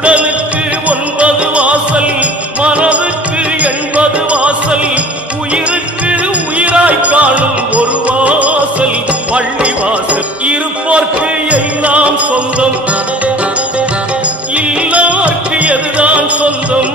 உடலுக்கு 9 வாசல், மனதுக்கு 80 வாசல், உயிருக்கு உயிராய் காணும் ஒரு வாசல் பள்ளி வாசல். இருப்போர்க்கு எல்லாம் சொந்தம், இல்லார்க்கு எதுதான் சொந்தம்?